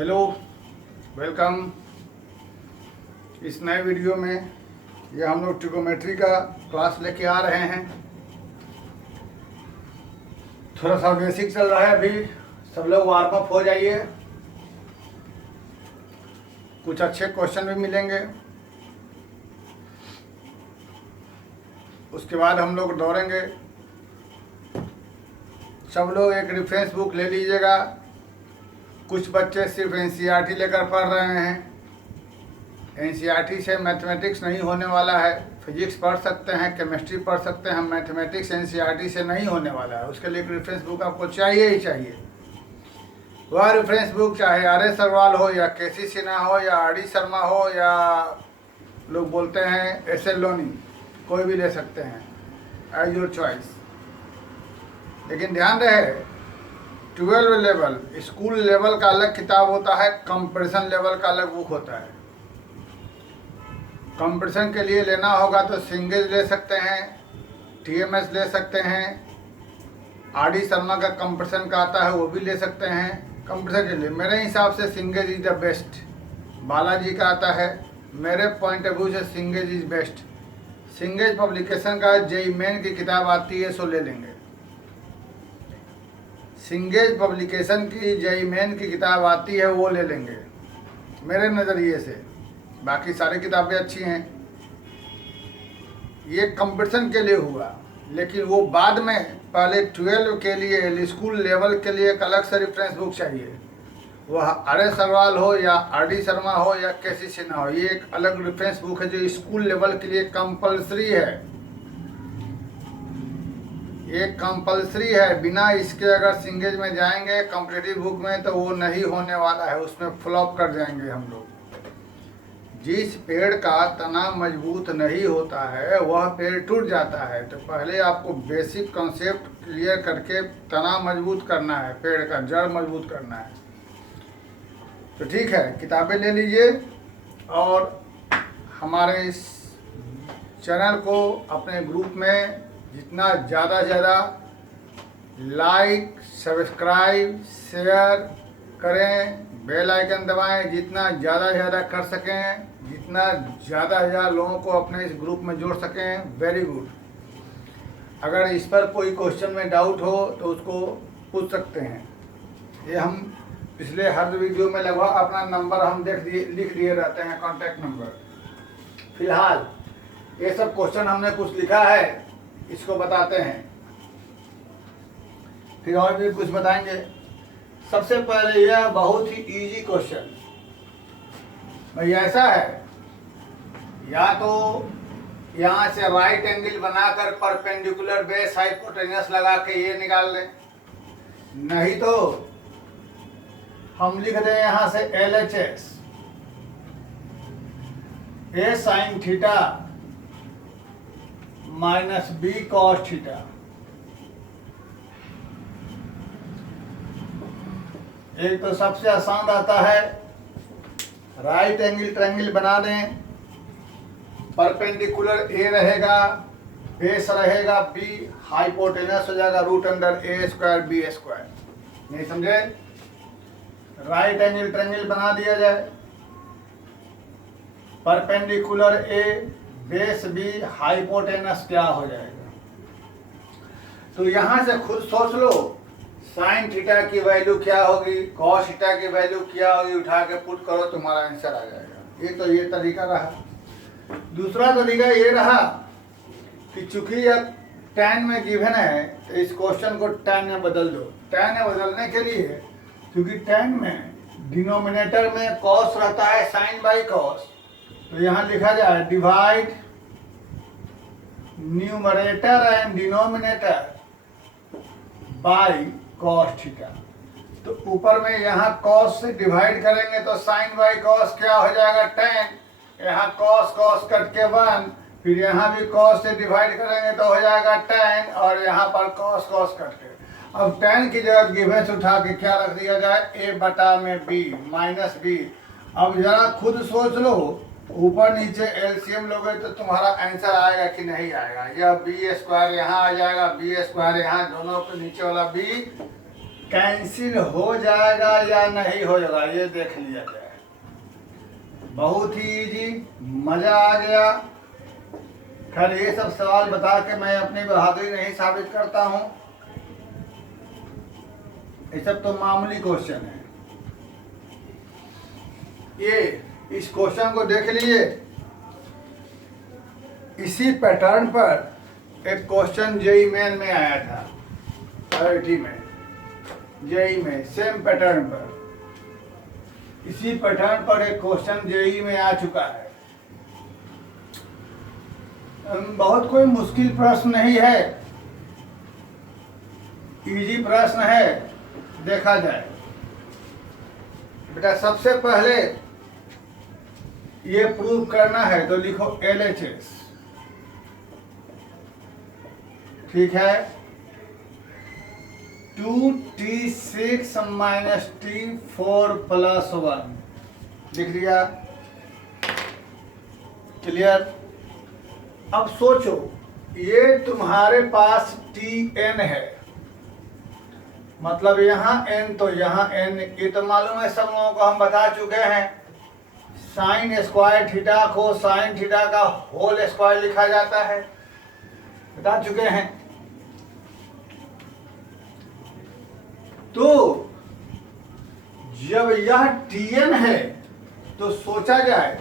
Hello, welcome. इस नए video में ये हम लोग ट्रिगोमेट्री का क्लास लेके आ रहे हैं। थोड़ा सा बेसिक चल रहा है अभी, सब लोग वार्म अप हो जाइए। कुछ अच्छे क्वेश्चन भी मिलेंगे, उसके बाद हम लोग दौड़ेंगे। सब लोग एक रेफरेंस बुक ले लीजिएगा। कुछ बच्चे सिर्फ एनसीईआरटी लेकर पढ़ रहे हैं। एनसीईआरटी से मैथमेटिक्स नहीं होने वाला है। फिजिक्स पढ़ सकते हैं, केमिस्ट्री पढ़ सकते हैं, मैथमेटिक्स एनसीईआरटी से नहीं होने वाला है। उसके लिए एक रेफरेंस बुक आपको चाहिए ही चाहिए। वह रेफरेंस बुक चाहे आर.एस. अग्रवाल हो या के.सी. सिन्हा हो या आर.डी. शर्मा हो या लोग बोलते हैं एस.एल. लोनी, कोई भी ले सकते हैं, एज योर चॉइस। लेकिन ध्यान रहे, 12 लेवल स्कूल लेवल का अलग किताब होता है, कंपटीशन लेवल का अलग बुक होता है। कंपटीशन के लिए लेना होगा तो सिंगेज ले सकते हैं, टीएमएस ले सकते हैं, आर.डी. शर्मा का कंपटीशन का आता है वो भी ले सकते हैं। कंपटीशन के लिए मेरे हिसाब से सिंगेज इज द बेस्ट। बालाजी का आता है, मेरे पॉइंट ऑफ व्यू से सिंगेज इज बेस्ट। सिंगेज पब्लिकेशन का जेई मेन की किताब आती है, सो ले लेंगे। सिंगेज पब्लिकेशन की जेई मेन की किताब आती है, वो ले लेंगे मेरे नज़रिए से। बाकी सारी किताबें अच्छी हैं। ये कंपटीशन के लिए हुआ, लेकिन वो बाद में पहले 12 के लिए स्कूल लेवल के लिए एक अलग से रेफरेंस बुक चाहिए। वह आर.एस. अग्रवाल हो या आर.डी. शर्मा हो या के.सी. सिन्हा हो, ये एक अलग रेफरेंस बुक है जो स्कूल लेवल के लिए कंपलसरी है। ये कंपलसरी है। बिना इसके अगर सिंगेज में जाएंगे कॉम्पिटिटिव बुक में तो वो नहीं होने वाला है, उसमें फ्लॉप कर जाएंगे हम लोग। जिस पेड़ का तना मजबूत नहीं होता है वह पेड़ टूट जाता है। तो पहले आपको बेसिक कॉन्सेप्ट क्लियर करके तना मजबूत करना है, पेड़ का जड़ मजबूत करना है। तो ठीक है, किताबें ले लीजिए और हमारे इस चैनल को अपने ग्रुप में जितना ज़्यादा से ज़्यादा लाइक, सब्सक्राइब, शेयर करें, बेल आइकन दबाएं। जितना ज़्यादा से ज़्यादा कर सकें, जितना ज़्यादा से ज़्यादा लोगों को अपने इस ग्रुप में जोड़ सकें, वेरी गुड। अगर इस पर कोई क्वेश्चन में डाउट हो तो उसको पूछ सकते हैं। ये हम पिछले हर वीडियो में लगभग अपना नंबर हम लिख दिए रहते हैं, कॉन्टैक्ट नंबर। फिलहाल ये सब क्वेश्चन हमने कुछ लिखा है, इसको बताते हैं, फिर और भी कुछ बताएंगे। सबसे पहले यह बहुत ही इजी क्वेश्चन भाई ऐसा है, या तो यहाँ से राइट एंगल बनाकर परपेंडिकुलर बेस हाइपोटेनस लगा के ये निकाल लें, नहीं तो हम लिख दें यहाँ से LHS A sin theta minus B cos theta. एक तो सबसे आसान रहता है, राइट एंगल ट्रायंगल बना दें, परपेंडिकुलर ए रहेगा, बेस रहेगा बी, हाइपोटेनस हो जाएगा √A² B²। नहीं समझे? राइट एंगल ट्रायंगल बना दिया जाए, perpendicular A, base B, hypotenuse क्या हो जाएगा। तो यहां से खुद सोच लो, साइन थीटा की वैल्यू क्या होगी, कॉस थीटा की वैल्यू क्या होगी, उठा के पुट करो, तुम्हारा आंसर आ जाएगा। एक तो ये तरीका रहा। दूसरा तरीका ये रहा कि चूंकि यह tan में गिवन है तो इस क्वेश्चन को tan में बदल दो। tan में बदलने के लिए, क्योंकि tan में डिनोमिनेटर में कॉस रहता है साइन बाई कॉस, तो यहाँ लिखा जाए divide numerator and denominator by cos theta. तो ऊपर में यहाँ कॉस से डिवाइड करेंगे तो साइन बाई कॉस क्या हो जाएगा, tan। यहाँ कॉस कॉस कट के 1, फिर यहाँ भी कॉस से डिवाइड करेंगे तो हो जाएगा tan, और यहाँ पर कॉस कॉस कट के। अब tan की जगह गिवन से उठा के क्या रख दिया जाए, a/b माइनस बी। अब जरा खुद सोच लो, ऊपर नीचे एलसीएम लोगे तो तुम्हारा आंसर आएगा कि नहीं आएगा। यह B² यहाँ आ जाएगा, B² यहाँ, दोनों के नीचे वाला B कैंसिल हो जाएगा या नहीं हो जाएगा ये देख लिया जाए। बहुत ही इजी, मजा आ गया। खैर ये सब सवाल बता के मैं अपनी बहादुरी नहीं साबित करता हूँ, ये सब तो मामूली क्वेश्चन है। ये इस क्वेश्चन को देख लीजिए। इसी पैटर्न पर एक क्वेश्चन जेई मेन में आया था, आईआईटी में, जेई में सेम पैटर्न पर, इसी पैटर्न पर एक क्वेश्चन जेई में आ चुका है। बहुत कोई मुश्किल प्रश्न नहीं है, इजी प्रश्न है, देखा जाए। बेटा सबसे पहले ये प्रूव करना है तो लिखो LHS, ठीक है। 2T6 - T4 + 1 लिख दिया, क्लियर। अब सोचो, ये तुम्हारे पास Tn है, मतलब यहाँ n तो यहाँ n, ये तो मालूम है सब लोगों को, हम बता चुके हैं। साइन स्क्वायर थीटा को साइन थीटा का होल स्क्वायर लिखा जाता है, बता चुके हैं। तो जब यह Tn है तो सोचा जाए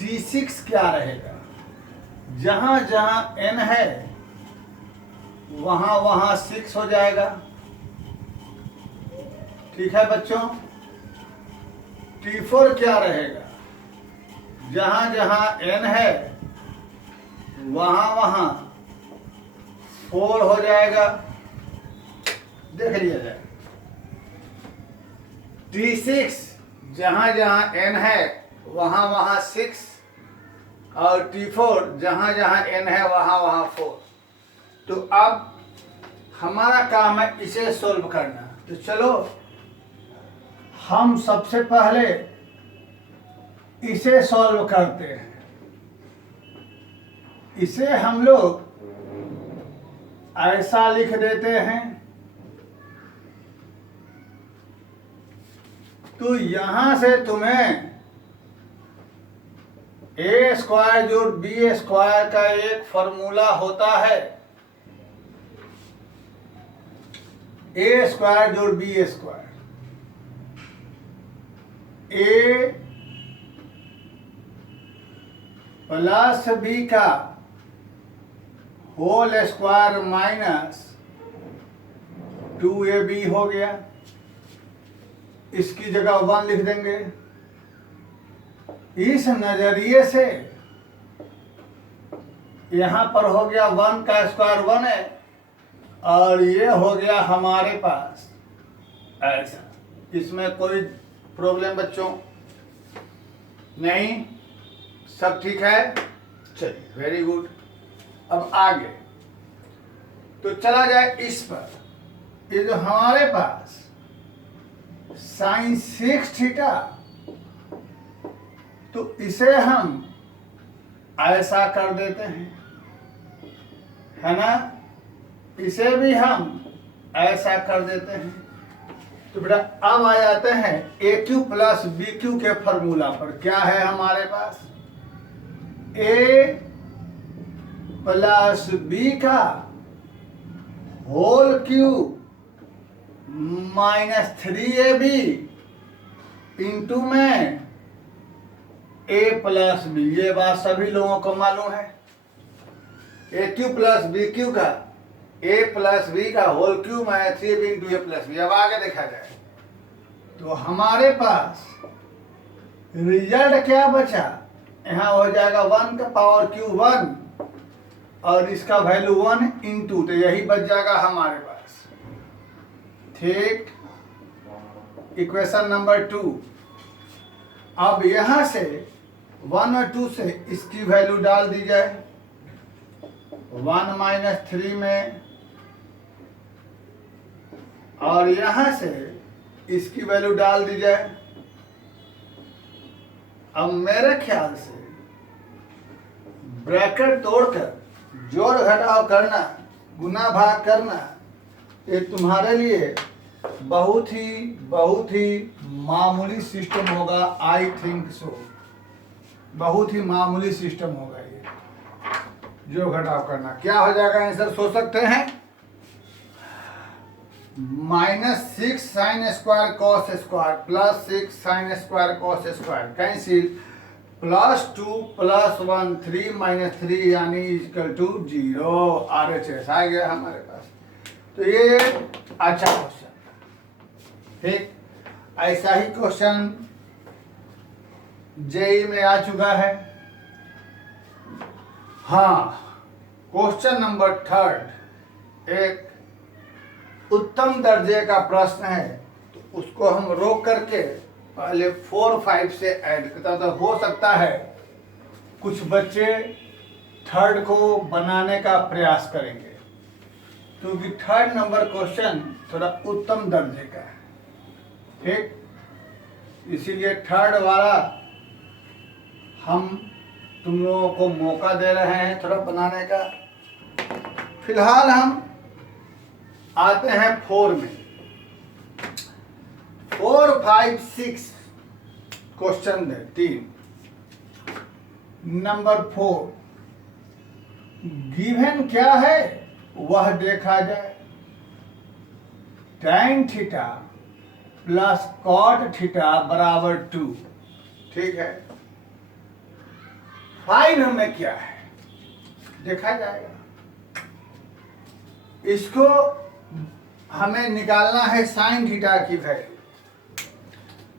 T6 क्या रहेगा। जहां जहां n है वहां वहां 6 हो जाएगा, ठीक है बच्चों। T4 क्या रहेगा, जहां जहां n है वहां वहां 4 हो जाएगा, देख लिया जाए। T6 जहां जहां n है वहां वहां 6, और T4 जहां जहां n है वहां वहां 4। तो अब हमारा काम है इसे सोल्व करना। तो चलो हम सबसे पहले इसे सॉल्व करते हैं। इसे हम लोग ऐसा लिख देते हैं। तो यहां से तुम्हें A² जोड़ B² का एक फॉर्मूला होता है, A² जोड़ B², A प्लस B का होल स्क्वायर माइनस 2AB हो गया। इसकी जगह 1 लिख देंगे। इस नजरिए से यहां पर हो गया 1 का स्क्वायर 1 है, और ये हो गया हमारे पास ऐसा। इसमें कोई प्रॉब्लम बच्चों नहीं, सब ठीक है। चलिए वेरी गुड। अब आगे तो चला जाए इस पर। ये जो हमारे पास sin 6 थीटा, तो इसे हम ऐसा कर देते हैं, है ना। इसे भी हम ऐसा कर देते हैं। तो बेटा अब आ जाते हैं AQ + BQ के फॉर्मूला पर। क्या है हमारे पास, A + B का whole cube minus 3AB into में A + B। ये बात सभी लोगों को मालूम है। AQ + BQ का A + B का whole cube minus 3AB into A + B। अब आगे देखा जाए तो हमारे पास रिजल्ट क्या बचा, यहाँ हो जाएगा 1 का पावर क्यूब 1 और इसका वैल्यू 1 इंटू, तो यही बच जाएगा हमारे पास, ठीक। Equation number 2। अब यहां से 1 और 2 से इसकी वैल्यू डाल दी जाए। 1 - 3 में, और यहां से इसकी वैल्यू डाल दी जाए। अब मेरे ख्याल से ब्रैकेट तोड़कर जोड़ घटाव करना, गुना भाग करना, ये तुम्हारे लिए बहुत ही मामूली सिस्टम होगा, आई थिंक सो। बहुत ही मामूली सिस्टम होगा ये जो घटाव करना। क्या हो जाएगा आंसर सोच सकते हैं? -6 sin square cos square plus 6 sin square cos square cancel, +2 +1 3 -3 यानी इक्वल टू 0। RHS आ गया हमारे पास। तो ये अच्छा क्वेश्चन। ठीक, ऐसा ही क्वेश्चन जेई में आ चुका है। हाँ, क्वेश्चन नंबर 3 एक उत्तम दर्जे का प्रश्न है, तो उसको हम रोक करके पहले 4 5 से ऐड करता, तो हो सकता है कुछ बच्चे 3rd को बनाने का प्रयास करेंगे, क्योंकि 3rd नंबर क्वेश्चन थोड़ा उत्तम दर्जे का है। ठीक, इसीलिए 3rd वाला हम तुम लोगों को मौका दे रहे हैं थोड़ा बनाने का। फिलहाल हम आते हैं 4 में। 4 5 6 क्वेश्चन है 3। नंबर 4 गिवन क्या है वह देखा जाए। tan theta plus cot theta बराबर 2। ठीक है, फाइन हमें क्या है देखा जाएगा। इसको हमें निकालना है साइन थीटा की वैल्यू।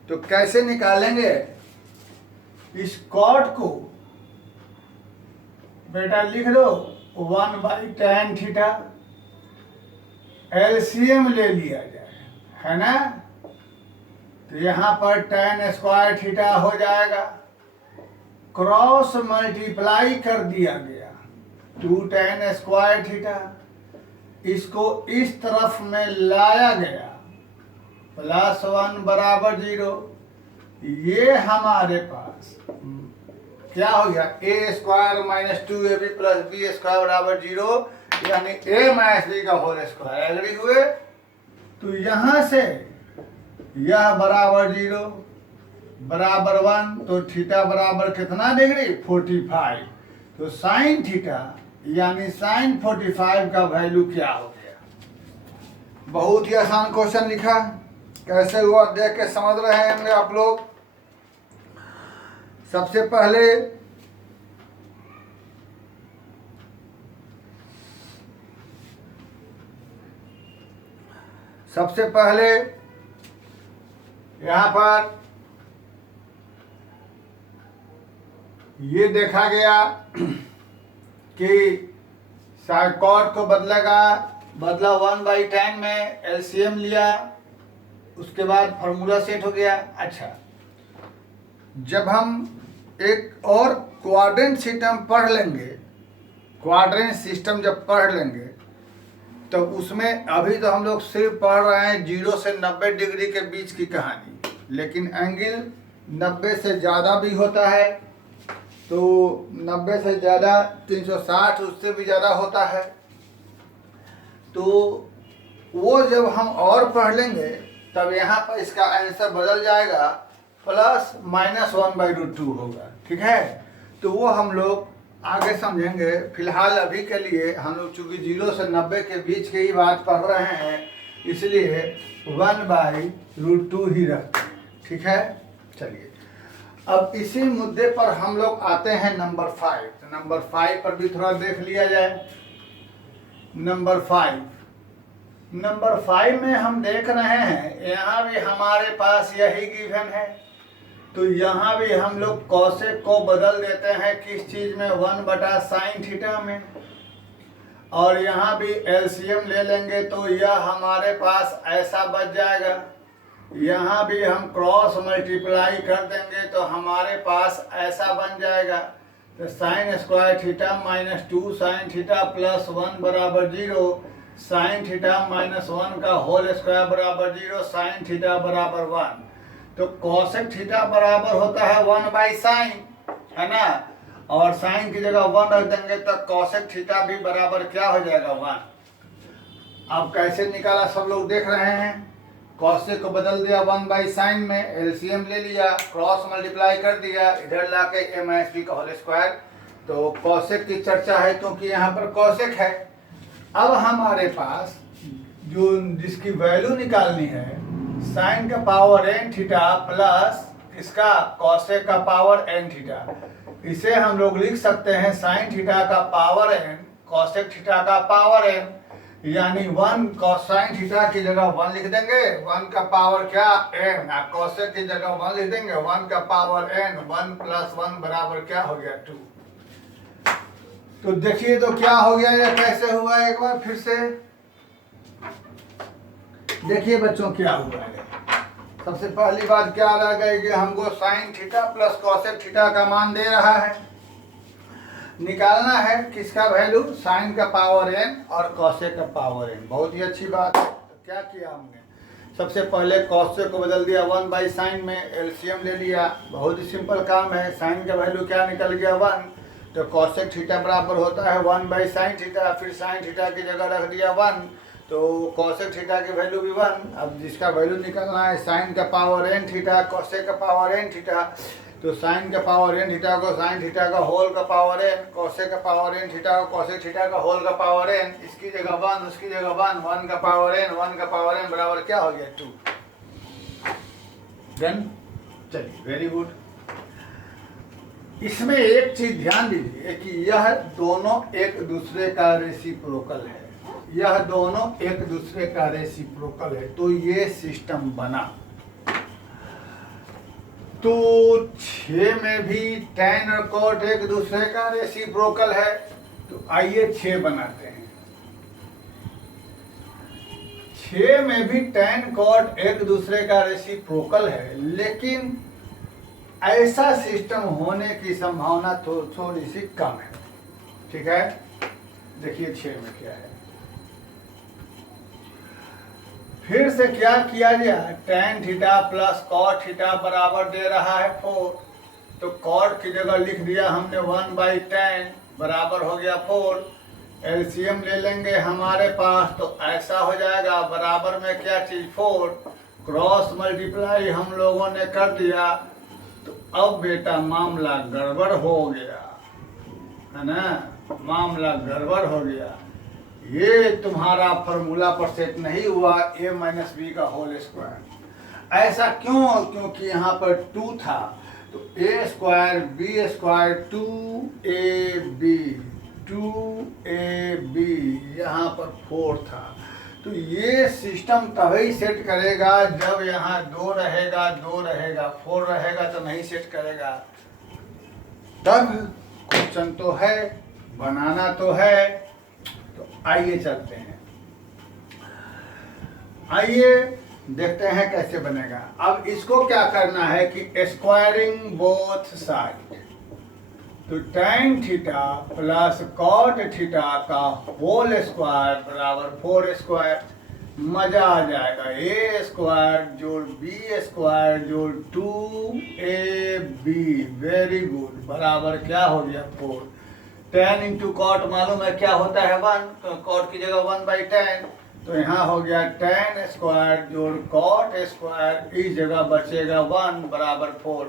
तो कैसे निकालेंगे? इस कॉट को बेटा लिख दो 1/tan थीटा, एलसीएम ले लिया जाए, है ना। तो यहाँ पर tan स्क्वायर थीटा हो जाएगा, क्रॉस मल्टीप्लाई कर दिया गया 2 tan स्क्वायर थीटा। इसको इस तरफ में लाया गया +1 बराबर 0। ये हमारे पास क्या हो गया? a² - 2ab + b² बराबर 0, यानी a - b का होल स्क्वायर। एग्री हुए? तो यहां से यह बराबर 0 बराबर 1, तो थीटा बराबर कितना डिग्री? 45। तो साइन थीटा यानी साइन 45 का वैल्यू क्या हो गया? बहुत ही आसान क्वेश्चन लिखा, कैसे हुआ देख के समझ रहे होंगे आप लोग। सबसे पहले यहाँ पर ये देखा गया कि कॉट को बदला 1/tan में, एलसीएम लिया, उसके बाद फॉर्मूला सेट हो गया। अच्छा, जब हम एक और क्वाड्रेंट सिस्टम पढ़ लेंगे, क्वाड्रेंट सिस्टम जब पढ़ लेंगे तो उसमें अभी तो हम लोग सिर्फ पढ़ रहे हैं 0 से 90 डिग्री के बीच की कहानी, लेकिन एंगल 90 से ज़्यादा भी होता है। तो 90 से ज़्यादा 360, उससे भी ज़्यादा होता है। तो वो जब हम और पढ़ लेंगे तब यहाँ पर इसका आंसर बदल जाएगा, ±1/√2 होगा। ठीक है, तो वो हम लोग आगे समझेंगे। फिलहाल अभी के लिए हम लोग चूँकि 0 से 90 के बीच की ही बात पढ़ रहे हैं, इसलिए 1/√2 ही रखते हैं। ठीक है, चलिए अब इसी मुद्दे पर हम लोग आते हैं नंबर 5। तो नंबर 5 पर भी थोड़ा देख लिया जाए। नंबर 5 में हम देख रहे हैं, यहाँ भी हमारे पास यही गिवन है। तो यहाँ भी हम लोग कॉसेक को बदल देते हैं किस चीज़ में? 1/sin थीटा में। और यहाँ भी एलसीएम ले लेंगे तो यह हमारे पास ऐसा बच जाएगा। यहाँ भी हम क्रॉस मल्टीप्लाई कर देंगे तो हमारे पास ऐसा बन जाएगा। तो sign square theta -2 sine theta +1 बराबर 0, साइन थीटा -1 का होल स्क्वायर बराबर 0, साइन थीटा बराबर 1। तो कॉसेक थीटा बराबर होता है 1/sin, है ना। और साइन की जगह 1 रख देंगे तो कॉसेक थीटा भी बराबर क्या हो जाएगा? 1। अब कैसे निकाला सब लोग देख रहे हैं। कॉसेक को बदल दिया 1/sin में, एलसीएम ले लिया, क्रॉस मल्टीप्लाई कर दिया, इधर लाके a माइनस बी का होल स्क्वायर। तो कॉसेक की चर्चा है क्योंकि यहाँ पर कॉसेक है। अब हमारे पास जो जिसकी वैल्यू निकालनी है साइन का पावर n थीटा प्लस इसका कॉसेक का पावर n थीटा, इसे हम लोग लिख सकते हैं साइन थीटा का पावर n कॉसेक थीटा का पावर n, यानी 1 कोसाइन थीटा की जगह 1 लिख देंगे, 1 का पावर क्या n, कोसेक की जगह 1 लिख देंगे, 1 का पावर n, 1 प्लस 1 बराबर क्या हो गया 2। तो देखिए तो क्या हो गया या कैसे हुआ, एक बार फिर से देखिए बच्चों क्या हुआ है। सबसे पहली बात क्या रह गई कि हमको sine theta plus cosec theta का मान दे रहा है, निकालना है किसका वैल्यू, साइन का पावर n और कॉसेक का पावर n। बहुत ही अच्छी बात है। तो क्या किया हमने, सबसे पहले कॉसेक को बदल दिया 1/sin में, एलसीएम ले लिया, बहुत ही सिंपल काम है। साइन का वैल्यू क्या निकल गया 1, तो कॉसेक थीटा बराबर होता है 1/sin थीटा, फिर साइन थीटा की जगह रख दिया 1, तो कॉसेक थीटा की वैल्यू भी 1। अब जिसका वैल्यू निकालना है साइन का पावर n थीटा कॉसेक का पावर n थीटा, तो साइन का पावर n थीटा को साइन थीटा का होल का पावर n, कॉसेक का पावर n थीटा को कॉसेक थीटा का होल का पावर n, इसकी जगह 1 उसकी जगह 1, 1 का पावर n 1 का पावर n बराबर क्या हो गया 2। डन, चलिए वेरी गुड। इसमें एक चीज ध्यान दीजिए कि यह दोनों एक दूसरे का रेसिप्रोकल है, यह दोनों एक दूसरे का रेसिप्रोकल है, तो ये सिस्टम बना। तो 6 में भी tan और cot एक दूसरे का रेसिप्रोकल है, तो आइए 6 बनाते हैं। 6 में भी tan cot एक दूसरे का रेसिप्रोकल है, लेकिन ऐसा सिस्टम होने की संभावना तो थोड़ी सी कम है। ठीक है, देखिए 6 में क्या है। फिर से क्या किया गया, tan theta plus cot theta बराबर दे रहा है 4, तो cot की जगह लिख दिया हमने 1/tan बराबर हो गया 4। एलसीएम ले लेंगे हमारे पास, तो ऐसा हो जाएगा बराबर में क्या चीज 4, क्रॉस मल्टीप्लाई हम लोगों ने कर दिया। तो अब बेटा मामला गड़बड़ हो गया है ना, मामला गड़बड़ हो गया। ये तुम्हारा फॉर्मूला पर सेट नहीं हुआ a माइनस बी का होल स्क्वायर। ऐसा क्यों, क्योंकि यहाँ पर 2 था, तो a square B square 2ab 2ab, यहाँ पर 4 था। तो ये सिस्टम तभी सेट करेगा जब यहाँ 2 रहेगा 2 रहेगा, 4 रहेगा तो नहीं सेट करेगा। तब क्वेश्चन तो है, बनाना तो है, तो आइए चलते हैं, आइए देखते हैं कैसे बनेगा। अब इसको क्या करना है कि स्क्वायरिंग बोथ साइड, तो tan theta plus cot theta का होल स्क्वायर बराबर 4 स्क्वायर। मजा आ जाएगा, a स्क्वायर जोड़ b स्क्वायर जोड़ 2ab, वेरी गुड, बराबर क्या हो गया 4। tan इंटू कॉट मालूम है क्या होता है 1, तो कॉट की जगह 1/tan, तो यहाँ हो गया tan स्क्वायर जोड़ cot स्क्वायर, इस जगह बचेगा 1 बराबर 4।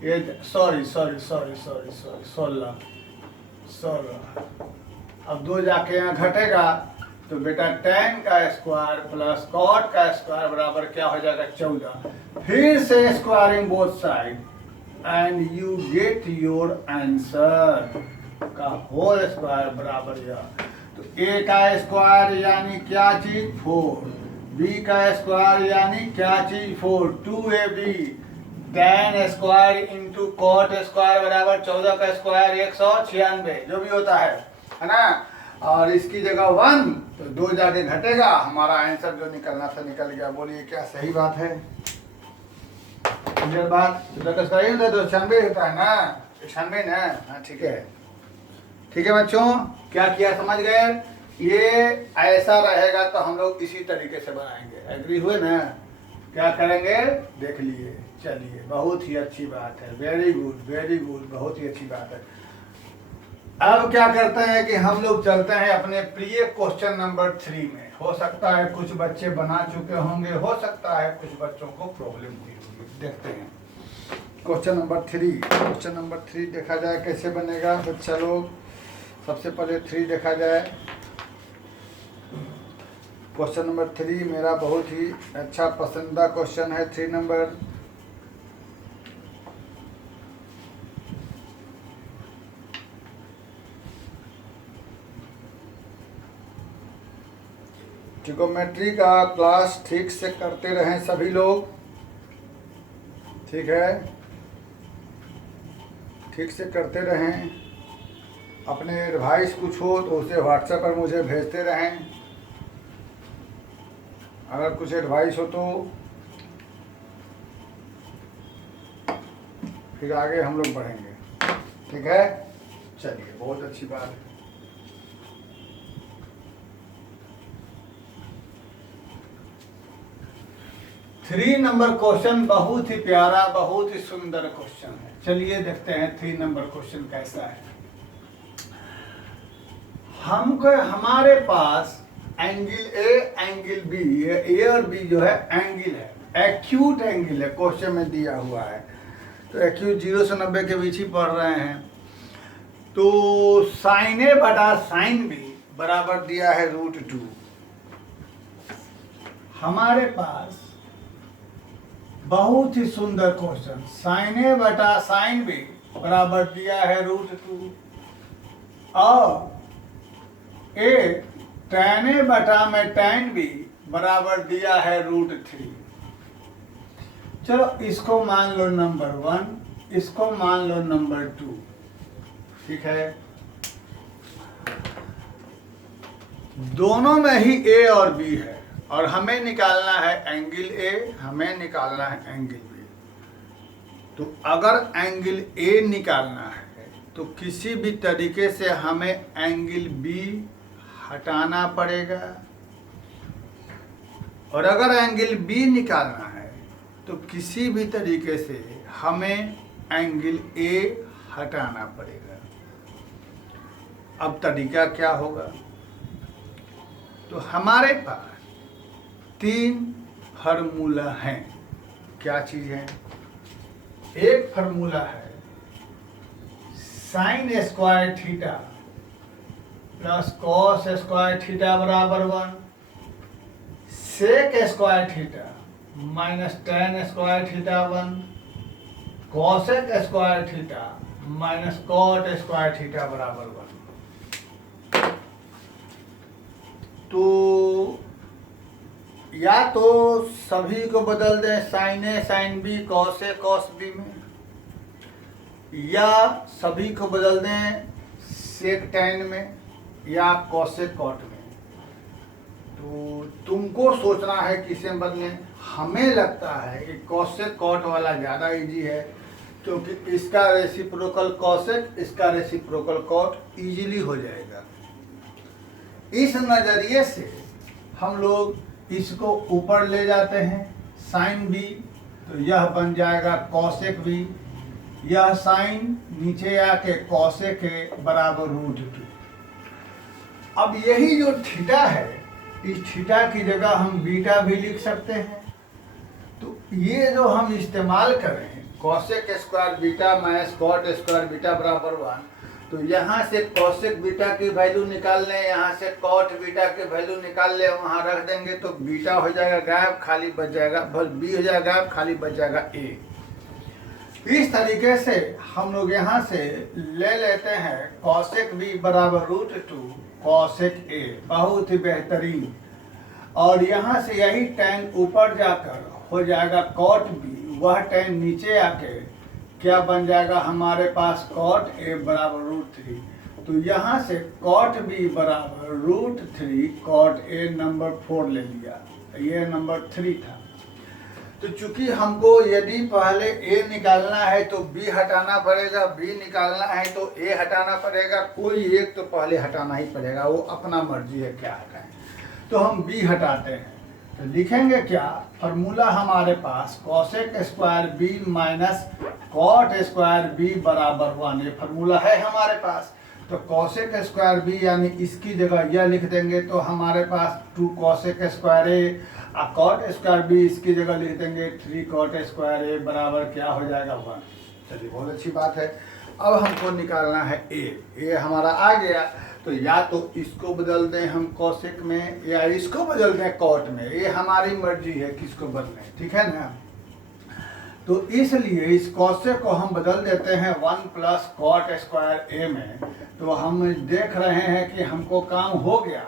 ये सॉरी 16। अब 2 जाके यहाँ घटेगा, तो बेटा tan का स्क्वायर प्लस cot का स्क्वायर बराबर क्या हो जाएगा 14। फिर से squaring both side and you get your answer का होल स्क्वायर बराबर यह। तो a का स्क्वायर यानी क्या चीज 4, b का स्क्वायर यानी क्या चीज 4, 2ab, tan square into cot square बराबर 14 का स्क्वायर 196, जो भी होता है ना। और इसकी जगह 1, तो 2 जाके घटेगा, हमारा आंसर जो निकलना था निकल गया। बोलिए क्या सही बात है, क्लियर बात। तो 96 होता है ना, 96 ना, हाँ ठीक है। ठीक है बच्चों, क्या किया समझ गए। ये ऐसा रहेगा तो हम लोग इसी तरीके से बनाएंगे, एग्री हुए ना। क्या करेंगे देख लिए, चलिए बहुत ही अच्छी बात है, वेरी गुड, बहुत ही अच्छी बात है। अब क्या करते हैं कि हम लोग चलते हैं अपने प्रिय क्वेश्चन नंबर 3 में। हो सकता है कुछ बच्चे बना चुके होंगे, हो सकता है कुछ बच्चों को प्रॉब्लम हुई होगी। देखते हैं क्वेश्चन नंबर 3। क्वेश्चन नंबर 3 देखा जाए कैसे बनेगा बच्चा लोग। सबसे पहले 3 देखा जाए। क्वेश्चन नंबर 3 मेरा बहुत ही अच्छा पसंदीदा क्वेश्चन है। 3 नंबर, ट्रिगोमेट्री का क्लास ठीक से करते रहें सभी लोग, ठीक है, ठीक से करते रहें। अपने एडवाइस कुछ हो तो उसे व्हाट्सएप पर मुझे भेजते रहें। अगर कुछ एडवाइस हो तो फिर आगे हम लोग बढ़ेंगे, ठीक है। चलिए, बहुत अच्छी बात है। थ्री नंबर क्वेश्चन बहुत ही प्यारा, बहुत ही सुंदर क्वेश्चन है। चलिए देखते हैं 3 नंबर क्वेश्चन कैसा है। हमको हमारे पास एंगल ए, एंगल बी, ये ए और बी जो है एंगल है, एक्यूट एंगल है, क्वेश्चन में दिया हुआ है। तो एक्यूट 0 से 90 के बीच ही पढ़ रहे हैं। तो साइन ए बटा साइन बी बराबर दिया है √2। हमारे पास बहुत ही सुंदर क्वेश्चन, साइन ए बटा साइन बी बराबर दिया है √2 और ए tan ए बटा में tan बी बराबर दिया है √3। चलो इसको मान लो नंबर 1, इसको मान लो नंबर 2, ठीक है। दोनों में ही ए और बी है और हमें निकालना है एंगल ए, हमें निकालना है एंगल बी। तो अगर एंगल ए निकालना है तो किसी भी तरीके से हमें एंगल बी हटाना पड़ेगा, और अगर एंगल बी निकालना है तो किसी भी तरीके से हमें एंगल ए हटाना पड़ेगा। अब तरीका क्या होगा? तो हमारे पास 3 फार्मूला हैं। क्या चीज़ है? एक फार्मूला है sine square theta plus cos square theta बराबर 1, sec square theta minus tan square theta 1, cosec square theta minus cot square theta बराबर 1। तो या तो सभी को बदल दें sine A sine B cos A cos B में, या सभी को बदल दें सेक टेन में या कॉसेक कॉट में। तो तुमको सोचना है किसे बदलें। हमें लगता है कि कॉसेक कॉट वाला ज़्यादा इजी है, क्योंकि इसका रेसिप्रोकल कॉसेक, इसका रेसिप्रोकल कॉट इजीली हो जाएगा। इस नज़रिए से हम लोग इसको ऊपर ले जाते हैं साइन बी, तो यह बन जाएगा कॉसेक बी, यह साइन नीचे आके कॉसेक के बराबर √2। अब यही जो थीटा है, इस थीटा की जगह हम बीटा भी लिख सकते हैं। तो ये जो हम इस्तेमाल करें cosec square beta minus cot square beta बराबर 1, तो यहाँ से कॉसेक बीटा की वैल्यू निकाल लें, यहाँ से कॉट बीटा की वैल्यू निकाल लें, वहाँ रख देंगे तो बीटा हो जाएगा गायब, खाली बच जाएगा, बी हो जाएगा गायब, खाली बच जाएगा ए। इस तरीके से हम लोग यहाँ से ले लेते हैं कॉसेक बी बराबर √2 कॉसेक ए, बहुत ही बेहतरीन। और यहाँ से यही tan ऊपर जाकर हो जाएगा कॉट बी, वह tan नीचे आके क्या बन जाएगा हमारे पास कॉट ए बराबर √3। तो यहाँ से कॉट बी बराबर √3 कॉट ए नंबर 4 ले लिया, ये नंबर 3 था। तो चूंकि हमको यदि पहले ए निकालना है तो बी हटाना पड़ेगा, बी निकालना है तो ए हटाना पड़ेगा, कोई एक तो पहले हटाना ही पड़ेगा, वो अपना मर्जी है क्या हटाएं। तो हम बी हटाते हैं, तो लिखेंगे क्या? फार्मूला हमारे पास cosec square B minus cot square B बराबर 1, ये फार्मूला है हमारे पास। तो कॉसेक स्क्वायर बी यानी इसकी जगह यह लिख देंगे तो हमारे पास 2 कॉसेक स्क्वायर ए, और कॉट स्क्वायर बी इसकी जगह लिख देंगे 3 कॉट स्क्वायर ए बराबर क्या हो जाएगा 1। चलिए बहुत अच्छी बात है। अब हमको निकालना है ए हमारा आ गया, तो या तो इसको बदल दें हम कॉसेक में या इसको बदल दें कॉट में, ये हमारी मर्जी है किसको बदलें, ठीक है ना। तो इसलिए इस कॉसेक को हम बदल देते हैं 1 प्लस कॉट स्क्वायर ए में। तो हम देख रहे हैं कि हमको काम हो गया।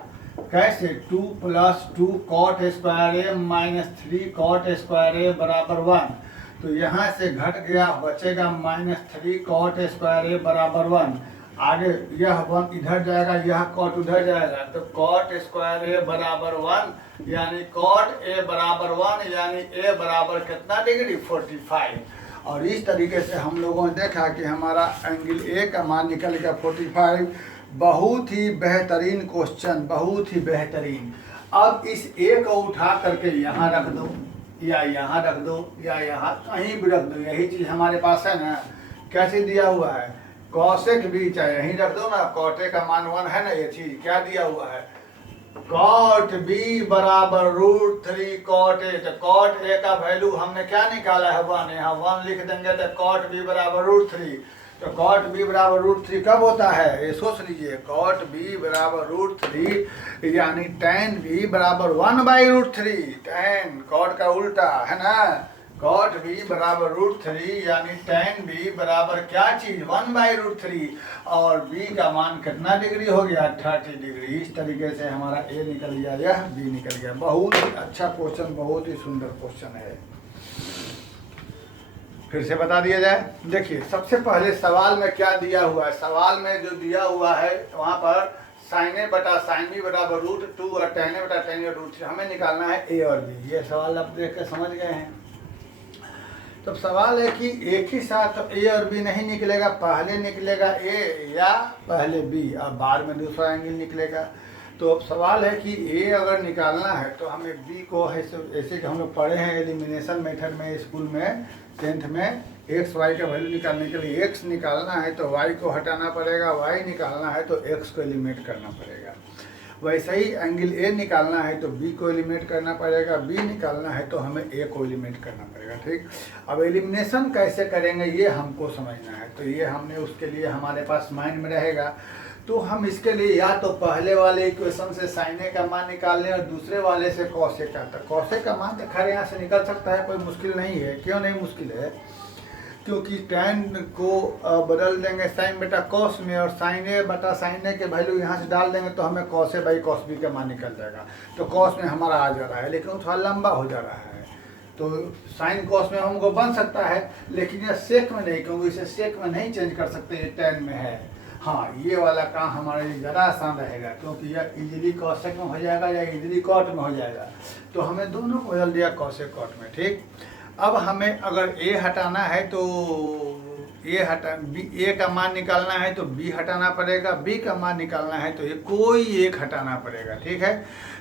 कैसे? 2 प्लस 2 कॉट स्क्वायर ए माइनस 3 कॉट स्क्वायर ए बराबर 1। तो यहाँ से घट गया, बचेगा -3 कॉट स्क्वायर ए बराबर 1। आगे यह 1 इधर जाएगा, यह कॉट उधर जाएगा, तो कॉट स्क्वायर ए बराबर 1 यानी कॉट ए बराबर 1 यानी ए बराबर कितना डिग्री 45। और इस तरीके से हम लोगों ने देखा कि हमारा एंगल ए का मान निकल गया 45। बहुत ही बेहतरीन क्वेश्चन, बहुत ही बेहतरीन। अब इस ए को उठा करके यहाँ रख दो या यहाँ रख दो या यहाँ कहीं भी रख दो, यही चीज़ हमारे पास है ना। कैसे दिया हुआ है? कॉसेक भी चाहे यहीं रख दो ना, कॉट ए का मान 1 है ना, ये चीज़ क्या दिया हुआ है? कॉट बी बराबर √3 कॉट ए। तो कॉट ए का वैल्यू हमने क्या निकाला है 1, यहाँ 1 लिख देंगे तो कॉट बी बराबर √3। तो कॉट बी बराबर √3 कब होता है ये सोच लीजिए। कॉट बी बराबर √3 यानी tan बी बराबर 1/√3। tan कॉट का उल्टा है ना, कॉट बी बराबर √3 यानी tan बी बराबर क्या चीज़ 1/√3। और बी का मान कितना डिग्री हो गया 30 डिग्री। इस तरीके से हमारा ए निकल गया, यह बी निकल गया। बहुत ही अच्छा क्वेश्चन, बहुत ही सुंदर क्वेश्चन है। फिर से बता दिया जाए। देखिए सबसे पहले सवाल में क्या दिया हुआ है। सवाल में जो दिया हुआ है वहाँ पर sin a बटा sin b बराबर √2 और tan a बटा tan b √3 हमें निकालना है ए और बी। ये सवाल आप देख के समझ गए हैं। तो सवाल है कि एक ही साथ ए और बी नहीं निकलेगा, पहले निकलेगा ए या पहले बी और बाद में दूसरा एंगल निकलेगा। तो अब सवाल है कि ए अगर निकालना है तो हमें बी को ऐसे कि हम लोग पढ़े हैं एलिमिनेशन मेथड में स्कूल में 10th में, एक्स वाई का वैल्यू निकालने के लिए एक्स निकालना है तो वाई को हटाना पड़ेगा, वाई निकालना है तो एक्स को एलिमिनेट करना पड़ेगा। वैसे ही एंगल ए निकालना है तो बी को एलिमिनेट करना पड़ेगा, बी निकालना है तो हमें ए को एलिमिनेट करना पड़ेगा। ठीक, अब एलिमिनेशन कैसे करेंगे ये हमको समझना है। तो ये हमने उसके लिए हमारे पास माइंड में रहेगा। तो हम इसके लिए या तो पहले वाले इक्वेशन से साइन ए का मान निकाल लें और दूसरे वाले से कॉस ए का। तो कॉस ए का मान तो खैर यहाँ से निकल सकता है, कोई मुश्किल नहीं है। क्यों नहीं मुश्किल है? क्योंकि tan को बदल देंगे साइन बटा कॉस में और साइन ए बटा साइन ए के वैल्यू यहाँ से डाल देंगे तो हमें cos A by cos B का मान निकल जाएगा। तो कॉस में हमारा आ जा रहा है लेकिन वो थोड़ा लंबा हो जा रहा है। तो साइन कॉस में हमको बन सकता है लेकिन यह सेक में नहीं, क्योंकि इसे सेक में नहीं चेंज कर सकते, ये tan में है। हाँ, ये वाला काम हमारे लिए ज़्यादा आसान रहेगा क्योंकि यह इजीली कॉसेक में हो जाएगा या इजीली कॉट में हो जाएगा। तो हमें दोनों को बदल दिया कॉसेक कॉट में। ठीक, अब हमें अगर ए हटाना है तो ए का मान निकालना है तो बी हटाना पड़ेगा, बी का मान निकालना है तो ये कोई एक हटाना पड़ेगा। ठीक है,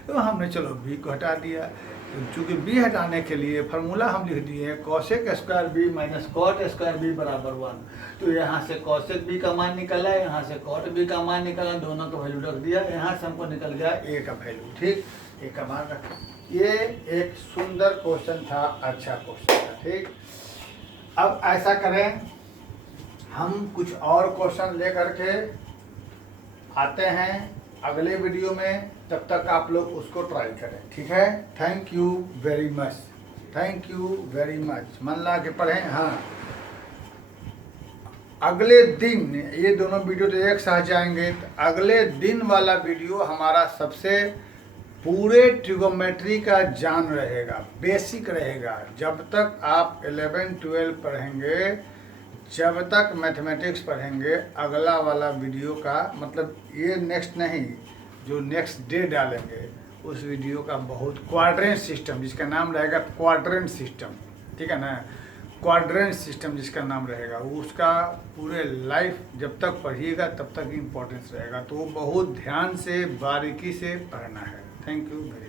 तो हमने चलो बी को हटा दिया। तो चूँकि बी हटाने के लिए फार्मूला हम लिख दिए हैं cosec square B minus cot square B बराबर 1। तो यहाँ से कॉसेक बी का मान निकला, यहाँ से कॉट बी का मान निकला, दोनों का वैल्यू रख दिया। यहाँ से हमको निकल गया ए का वैल्यू। ठीक, ए का मान रखा। ये एक सुंदर क्वेश्चन था, अच्छा क्वेश्चन था। ठीक, अब ऐसा करें हम कुछ और क्वेश्चन लेकर के आते हैं अगले वीडियो में, तब तक आप लोग उसको ट्राई करें। ठीक है, thank you very much, thank you very much. मन ला के पढ़ें। हाँ, अगले दिन ये दोनों वीडियो तो एक साथ जाएंगे। तो अगले दिन वाला वीडियो हमारा सबसे पूरे ट्रिगोमेट्री का जान रहेगा, बेसिक रहेगा। जब तक आप 11-12 पढ़ेंगे, जब तक मैथमेटिक्स पढ़ेंगे, अगला वाला वीडियो का मतलब ये नेक्स्ट नहीं, जो नेक्स्ट डे डालेंगे उस वीडियो का बहुत क्वाड्रेंट सिस्टम जिसका नाम रहेगा क्वाड्रेंट सिस्टम। ठीक है ना, क्वाड्रेंट सिस्टम जिसका नाम रहेगा उसका पूरे लाइफ जब तक पढ़िएगा तब तक इम्पोर्टेंस रहेगा। तो वो बहुत ध्यान से बारीकी से पढ़ना है। Thank you very much.